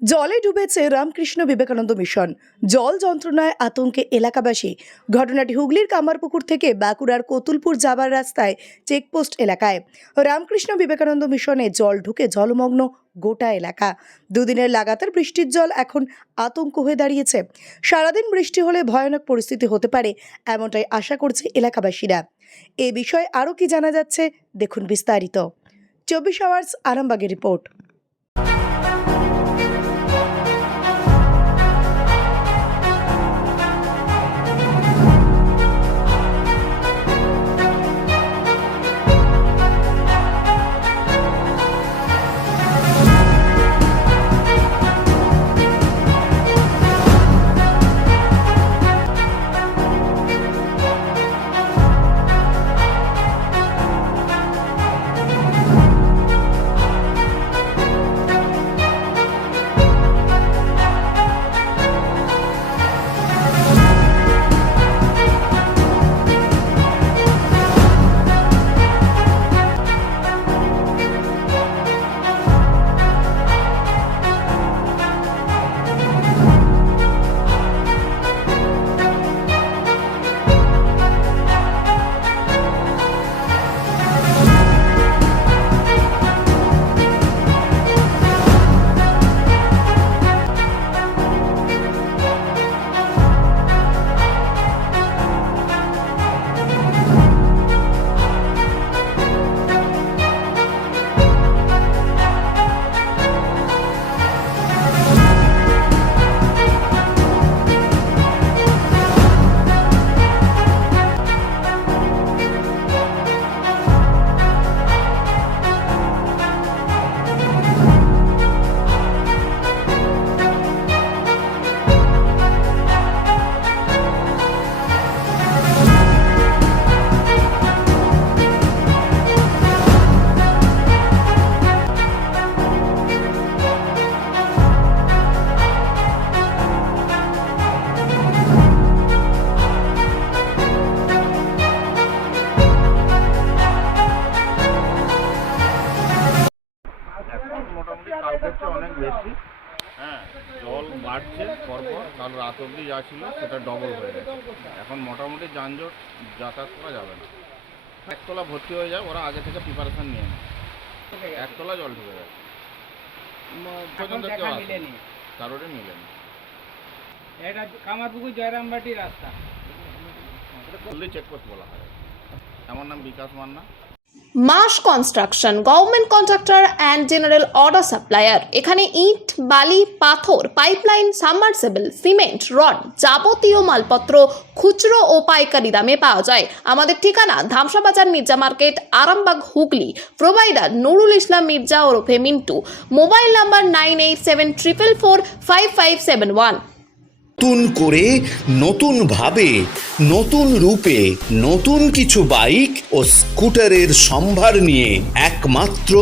জলে ডুবেছে রামকৃষ্ণ বিবেকানন্দ মিশন। জল যন্ত্রণায় আতঙ্কে এলাকাবাসী। ঘটনাটি হুগলির কামারপুকুর থেকে বাঁকুড়ার কতুলপুর যাবার রাস্তায় চেকপোস্ট এলাকায়। রামকৃষ্ণ বিবেকানন্দ মিশনে জল ঢুকে জলমগ্ন গোটা এলাকা। দুদিনের লাগাতার বৃষ্টির জল এখন আতঙ্ক হয়ে দাঁড়িয়েছে। সারাদিন বৃষ্টি হলে ভয়ানক পরিস্থিতি হতে পারে, এমনটাই আশা করছে এলাকাবাসীরা। এ বিষয়ে আরও কি জানা যাচ্ছে দেখুন বিস্তারিত। 24 আওয়ার্স আরামবাগের রিপোর্ট। মোটামুটি কালকের চেয়ে অনেক বেশি। জল বাড়ছে পরপর, কাল রাত অবধি যা ছিল সেটা ডবল হয়ে গেছে। এখন মোটামুটি যানজট যাতায়াত করা যাবে না। একতলা ভর্তি হয়ে যায়, ওরা আগে থেকে প্রিপারেশন নিয়ে নেয়। একতলা জল ঢুকে গেছে, পর্যন্ত কেউ আসেনি, কারোরই মিলেনি। এটা কামারপুকুর জয়রামবাটি রাস্তা, ফুললি চেকপোস্ট বলা হয়। আমার নাম বিকাশ মান্না। মাস construction, government contractor and general order supplier. এখানে ইট, বালি, পাথর, পাইপলাইন, সাবমার্সিবল, সিমেন্ট, রড, যাবতীয় মালপত্র খুচরো ও পাইকারি দামে পাওয়া যায়। আমাদের ঠিকানা ধামসাবাজার মির্জা মার্কেট, আরামবাগ, হুগলি। প্রোভাইডার নুরুল ইসলাম মির্জা ওরফে মিন্টু। Mobile number 9874445571। নতুন করে, নতুন ভাবে, নতুন রূপে, নতুন কিছু বাইক ও স্কুটারের সম্ভার নিয়ে একমাত্র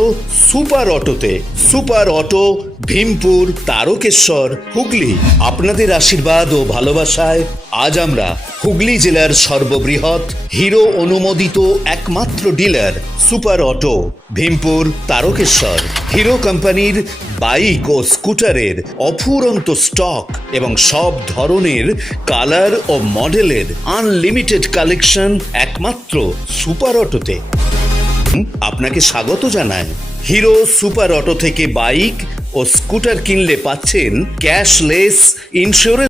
সুপার অটোতে। Super auto, Bhimpur, Tarakeswar, Hooghly. আপনাদের আশীর্বাদ ও ভালোবাসায় আজ আমরা হুগলি জেলার সর্ববৃহৎ হিরো অনুমোদিত একমাত্র dealer super auto, Bhimpur, Tarakeswar. Hero কোম্পানির বাইক ও স্কুটারের অফুরন্ত স্টক এবং সব ধরনের কালার ও মডেলের আনলিমিটেড কালেকশন একমাত্র সুপার অটোতে। আপনাকে স্বাগত জানায়। হিরো সুপার অটো থেকে বাইক ও স্কুটার কিনলে পাচ্ছেন ক্যাশলেস ইন্স্যুরেন্স।